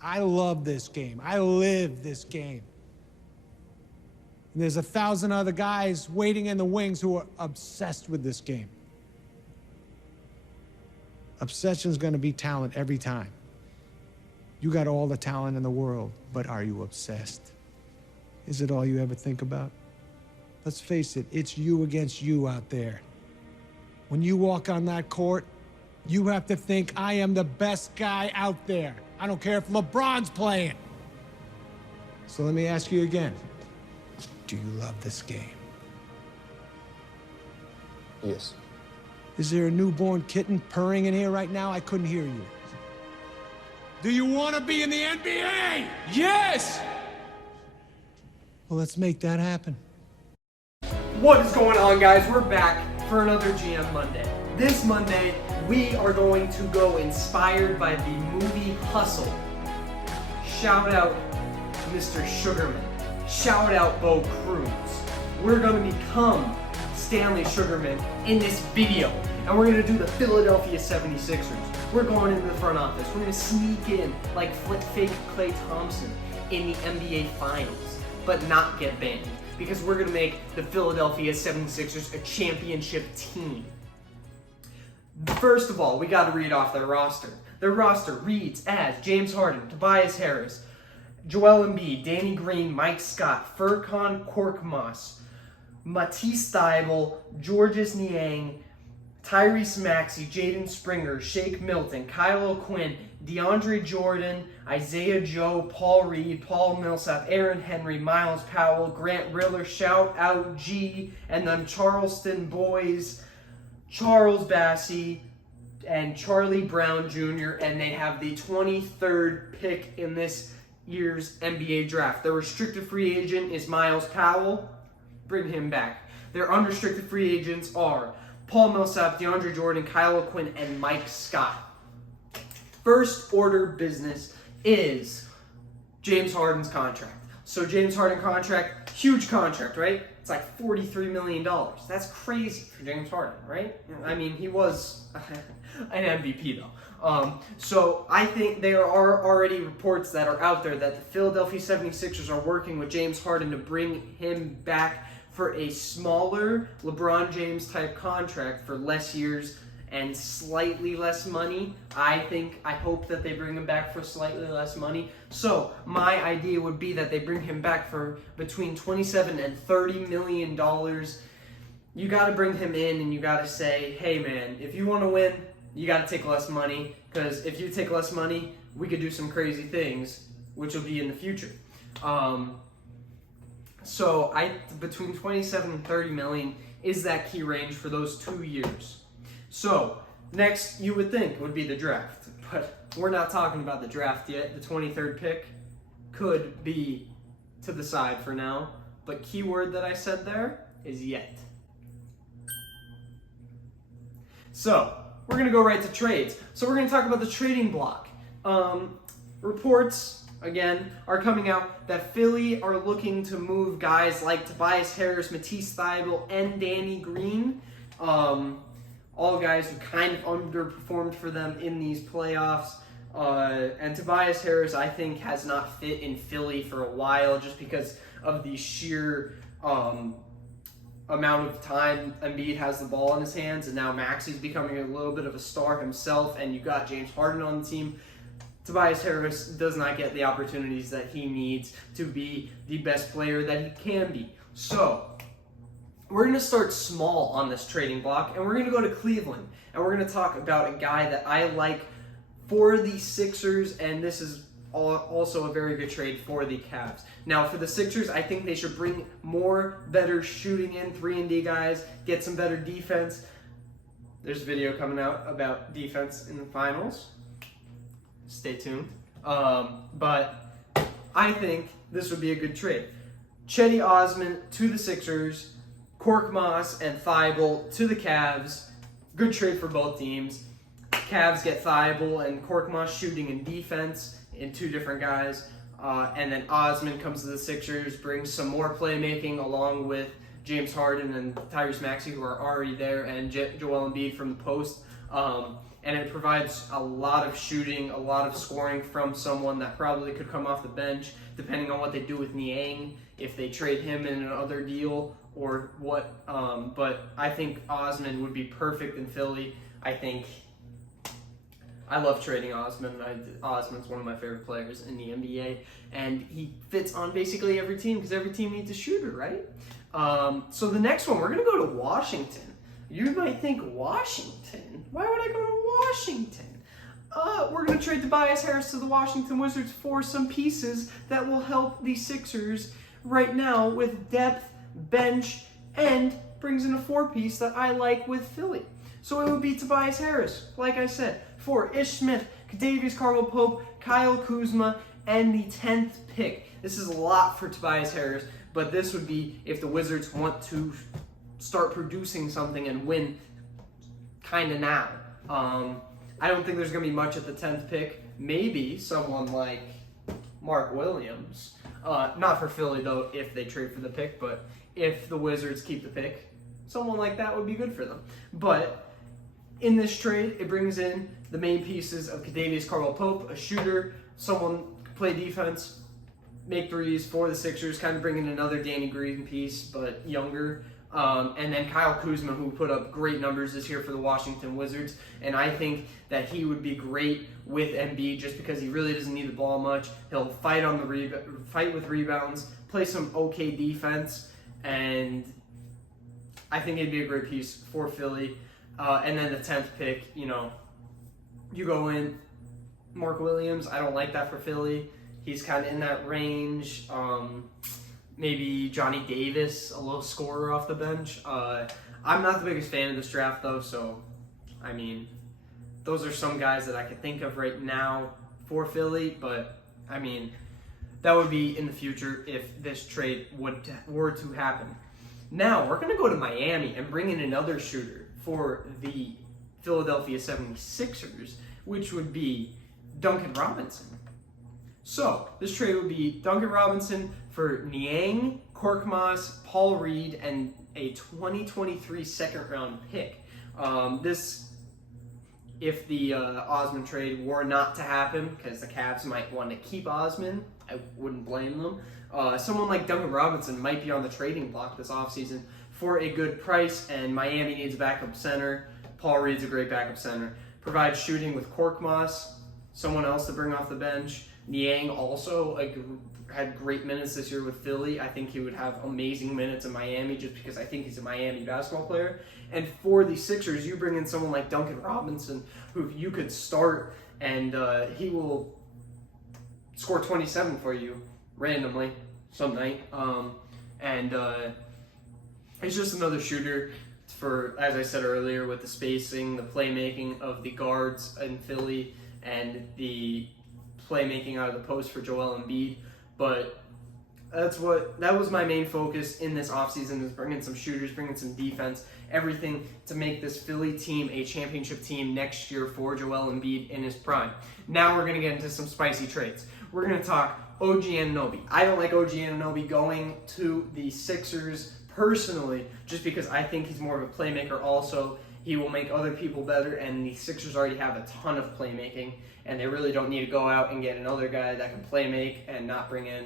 I love this game. I live this game. And there's 1,000 other guys waiting in the wings who are obsessed with this game. Obsession's gonna be talent every time. You got all the talent in the world, but are you obsessed? Is it all you ever think about? Let's face it, it's you against you out there. When you walk on that court, you have to think, I am the best guy out there. I don't care if LeBron's playing. So let me ask you again. Do you love this game? Yes. Is there a newborn kitten purring in here right now? I couldn't hear you. Do you want to be in the NBA? Yes! Well, let's make that happen. What is going on, guys? We're back for another GM Monday. This Monday, we are going to go inspired by the movie Hustle. Shout out Mr. Sugarman. Shout out Bo Cruz. We're going to become Stanley Sugarman in this video. And we're going to do the Philadelphia 76ers. We're going into the front office. We're going to sneak in like fake Klay Thompson in the NBA Finals, but not get banned. Because we're going to make the Philadelphia 76ers a championship team. First of all, we got to read off their roster. Their roster reads as James Harden, Tobias Harris, Joel Embiid, Danny Green, Mike Scott, Furkan Korkmaz, Matisse Thybulle, Georges Niang, Tyrese Maxey, Jaden Springer, Shake Milton, Kyle O'Quinn, DeAndre Jordan, Isaiah Joe, Paul Reed, Paul Millsap, Aaron Henry, Miles Powell, Grant Riller, shout out G, and then Charleston boys, Charles Bassey, and Charlie Brown Jr., and they have the 23rd pick in this year's NBA draft. Their restricted free agent is Miles Powell. Bring him back. Their unrestricted free agents are Paul Millsap, DeAndre Jordan, Kyle O'Quinn, and Mike Scott. First order business is James Harden's contract. So James Harden contract, huge contract, right? It's like $43 million. That's crazy for James Harden, right? I mean, he was an MVP though. So I think there are already reports that are out there that the Philadelphia 76ers are working with James Harden to bring him back for a smaller LeBron James type contract for less years and slightly less money. I hope that they bring him back for slightly less money. So my idea would be that they bring him back for between $27 and $30 million. You got to bring him in and you got to say, hey man, if you want to win, you got to take less money, because if you take less money, we could do some crazy things, which will be in the future. So between 27 and 30 million is that key range for those 2 years. So next you would think would be the draft, but we're not talking about the draft yet. The 23rd pick could be to the side for now, but keyword that I said there is yet. So we're going to go right to trades. So we're going to talk about the trading block. Reports, again, are coming out that Philly are looking to move guys like Tobias Harris, Matisse Thybulle, and Danny Green. All guys who kind of underperformed for them in these playoffs. And Tobias Harris, I think, has not fit in Philly for a while just because of the sheer amount of time Embiid has the ball in his hands, and now Maxey's becoming a little bit of a star himself, and you got James Harden on the team. Tobias Harris does not get the opportunities that he needs to be the best player that he can be. So we're going to start small on this trading block, and we're going to go to Cleveland, and we're going to talk about a guy that I like for the Sixers, and this is also a very good trade for the Cavs. Now, for the Sixers, I think they should bring more better shooting in, 3-and-D guys, get some better defense. There's a video coming out about defense in the finals. Stay tuned. But I think this would be a good trade. Cedi Osman to the Sixers, Korkmaz and Thybulle to the Cavs. Good trade for both teams. Cavs get Thybulle and Korkmaz shooting and defense in two different guys. And then Osman comes to the Sixers, brings some more playmaking along with James Harden and Tyrese Maxey, who are already there, and Joel Embiid from the post. And and it provides a lot of shooting, a lot of scoring from someone that probably could come off the bench, depending on what they do with Niang, if they trade him in another deal or what. But I think Osman would be perfect in Philly. I love trading Osman. Osman's one of my favorite players in the NBA, and he fits on basically every team because every team needs a shooter, right? So the next one, we're going to go to Washington. You might think, Washington? Why would I go to Washington? We're going to trade Tobias Harris to the Washington Wizards for some pieces that will help the Sixers right now with depth, bench, and brings in a 4-piece that I like with Philly. So it would be Tobias Harris, like I said, for Ish Smith, Kadavius Caldwell-Pope, Kyle Kuzma, and the 10th pick. This is a lot for Tobias Harris, but this would be if the Wizards want to start producing something and win kind of now. I don't think there's going to be much at the 10th pick. Maybe someone like Mark Williams. Not for Philly, though, if they trade for the pick, but if the Wizards keep the pick, someone like that would be good for them. But in this trade, it brings in the main pieces of Kadavius Caldwell-Pope, a shooter, someone to play defense, make threes for the Sixers, kind of bring in another Danny Green piece, but younger. And then Kyle Kuzma, who put up great numbers this year for the Washington Wizards. And I think that he would be great with Embiid just because he really doesn't need the ball much. He'll fight on the fight with rebounds, play some okay defense, and I think it'd be a great piece for Philly. And then the 10th pick, you go in Mark Williams. I don't like that for Philly. He's kind of in that range. Maybe Johnny Davis, a little scorer off the bench. I'm not the biggest fan of this draft, though, so, those are some guys that I could think of right now for Philly, but, that would be in the future if this trade were to happen. Now, we're going to go to Miami and bring in another shooter for the Philadelphia 76ers, which would be Duncan Robinson. So, this trade would be Duncan Robinson for Niang, Korkmaz, Paul Reed, and a 2023 second-round pick. If the Osman trade were not to happen, because the Cavs might want to keep Osman, I wouldn't blame them. Someone like Duncan Robinson might be on the trading block this offseason for a good price, and Miami needs a backup center. Paul Reed's a great backup center. Provides shooting with Korkmaz, someone else to bring off the bench. Niang also had great minutes this year with Philly. I think he would have amazing minutes in Miami just because I think he's a Miami basketball player. And for the Sixers, you bring in someone like Duncan Robinson, who you could start, and he will score 27 for you randomly some night. He's just another shooter for, as I said earlier, with the spacing, the playmaking of the guards in Philly, and the playmaking out of the post for Joel Embiid. But that was my main focus in this offseason, is bringing some shooters, bringing some defense, everything to make this Philly team a championship team next year for Joel Embiid in his prime. Now we're going to get into some spicy trades. We're going to talk OG Anunoby. I don't like OG Anunoby going to the Sixers personally, just because I think he's more of a playmaker also. He will make other people better, and the Sixers already have a ton of playmaking, and they really don't need to go out and get another guy that can play make and not bring in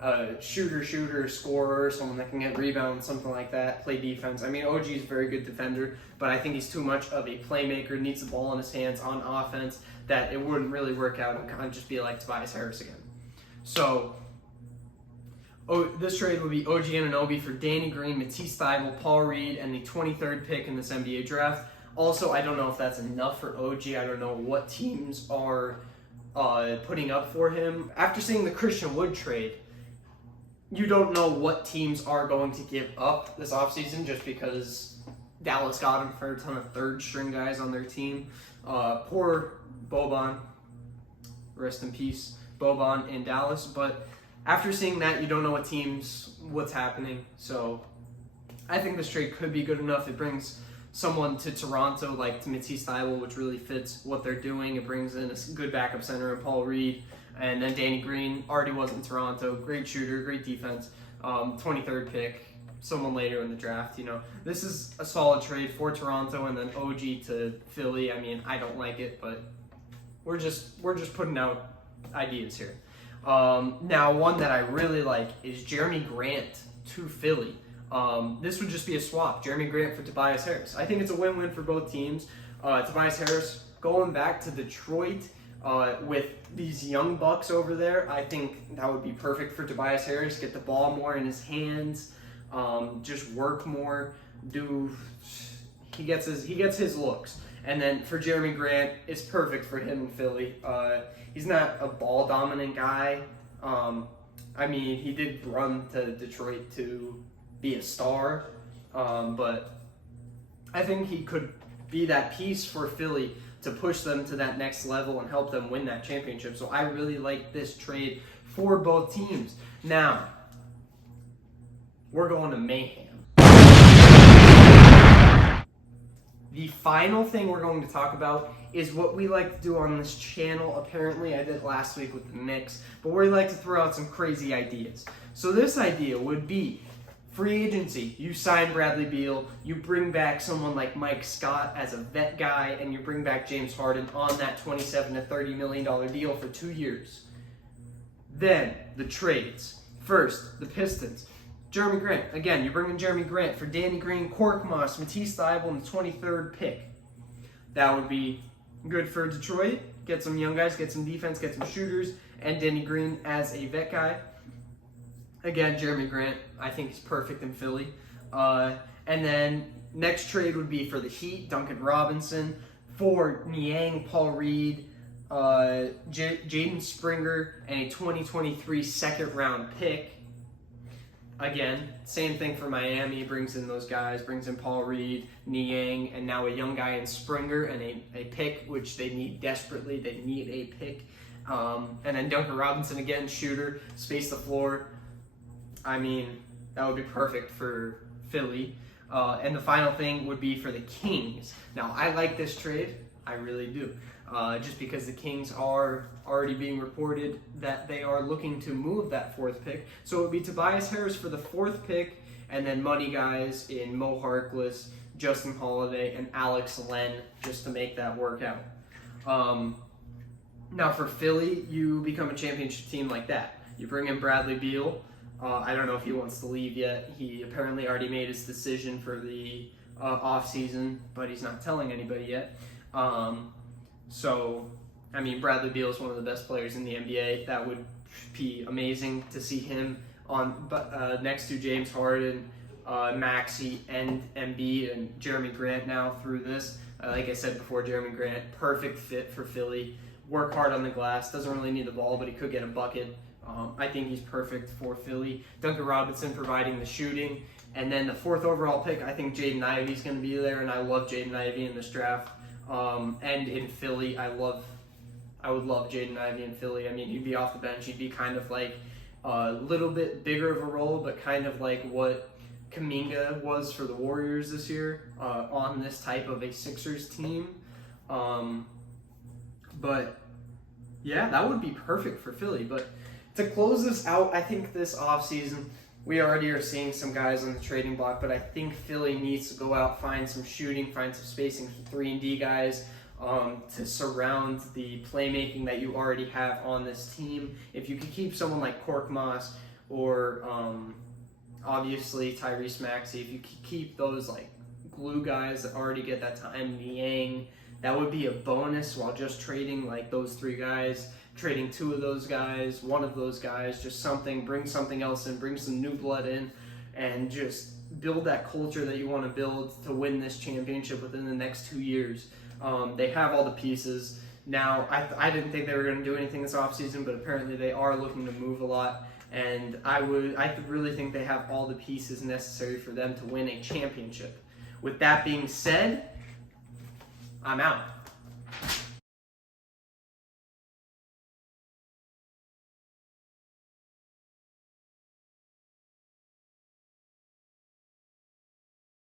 a shooter, scorer, someone that can get rebounds, something like that, play defense. OG is a very good defender, but I think he's too much of a playmaker, needs the ball in his hands on offense, that it wouldn't really work out and kind of just be like Tobias Harris again. So, this trade would be OG Anunoby for Danny Green, Matisse Thybulle, Paul Reed, and the 23rd pick in this NBA draft. Also, I don't know if that's enough for OG. I don't know what teams are putting up for him. After seeing the Christian Wood trade, you don't know what teams are going to give up this offseason just because Dallas got him for a ton of third-string guys on their team. Poor Boban. Rest in peace, Boban in Dallas. But after seeing that, you don't know what's happening. So I think this trade could be good enough. It brings someone to Toronto like Matisse Thybulle, which really fits what they're doing. It brings in a good backup center in Paul Reed. And then Danny Green already was in Toronto. Great shooter, great defense. 23rd pick. someone later in the draft. This is a solid trade for Toronto, and then OG to Philly. I mean, I don't like it, but we're just putting out ideas here. Now, one that I really like is Jeremy Grant to Philly. This would just be a swap, Jeremy Grant for Tobias Harris. I think it's a win-win for both teams. Tobias Harris going back to Detroit with these young bucks over there. I think that would be perfect for Tobias Harris. Get the ball more in his hands, just work more. He gets his looks. And then for Jeremy Grant, it's perfect for him in Philly. He's not a ball dominant guy. I mean, he did run to Detroit to be a star, but I think he could be that piece for Philly to push them to that next level and help them win that championship. So I really like this trade for both teams. Now, we're going to mayhem. The final thing we're going to talk about is what we like to do on this channel. Apparently, I did last week with the Knicks, but we like to throw out some crazy ideas. So this idea would be free agency. You sign Bradley Beal, you bring back someone like Mike Scott as a vet guy, and you bring back James Harden on that $27 to $30 million deal for 2 years. Then, the trades. First, the Pistons. Jeremy Grant. Again, you bring in Jeremy Grant for Danny Green, Korkmaz, Matisse Thybulle, and the 23rd pick. That would be good for Detroit. Get some young guys, get some defense, get some shooters, and Danny Green as a vet guy. Again, Jeremy Grant, I think he's perfect in Philly. And then next trade would be for the Heat, Duncan Robinson, for Niang, Paul Reed, Jaden Springer, and a 2023 second-round pick. Again, same thing for Miami. Brings in those guys, brings in Paul Reed, Niang, and now a young guy in Springer, and a pick, which they need desperately. They need a pick. And then Duncan Robinson, again, shooter, space the floor. I mean, that would be perfect for Philly. And the final thing would be for the Kings. Now, I like this trade. I really do. Just because the Kings are already being reported that they are looking to move that 4th pick. So it would be Tobias Harris for the 4th pick, and then money guys in Mo Harkless, Justin Holiday, and Alex Len, just to make that work out. Now for Philly, you become a championship team like that. You bring in Bradley Beal. I don't know if he wants to leave yet. He apparently already made his decision for the offseason, but he's not telling anybody yet. So, I mean, Bradley Beal is one of the best players in the NBA. That would be amazing to see him on next to James Harden, Maxey, and Embiid, and Jeremy Grant now through this. Like I said before, Jeremy Grant, perfect fit for Philly. Work hard on the glass. Doesn't really need the ball, but he could get a bucket. I think he's perfect for Philly. Duncan Robinson providing the shooting. And then the 4th overall pick, I think Jaden Ivey's going to be there, and I love Jaden Ivey in this draft. And in Philly, I would love Jaden Ivey in Philly. I mean, he'd be off the bench. He'd be kind of like a little bit bigger of a role, but kind of like what Kuminga was for the Warriors this year on this type of a Sixers team. But yeah, that would be perfect for Philly. But to close this out, I think this offseason, we already are seeing some guys on the trading block, but I think Philly needs to go out, find some shooting, find some spacing for 3-and-D guys to surround the playmaking that you already have on this team. If you could keep someone like Korkmaz or obviously Tyrese Maxey, if you could keep those like glue guys that already get that time, Niang, that would be a bonus while just trading like those 3 guys. Trading 2 of those guys, 1 of those guys, just something, bring something else in, bring some new blood in, and just build that culture that you want to build to win this championship within the next 2 years. They have all the pieces. Now, I didn't think they were going to do anything this offseason, but apparently they are looking to move a lot, and I really think they have all the pieces necessary for them to win a championship. With that being said, I'm out.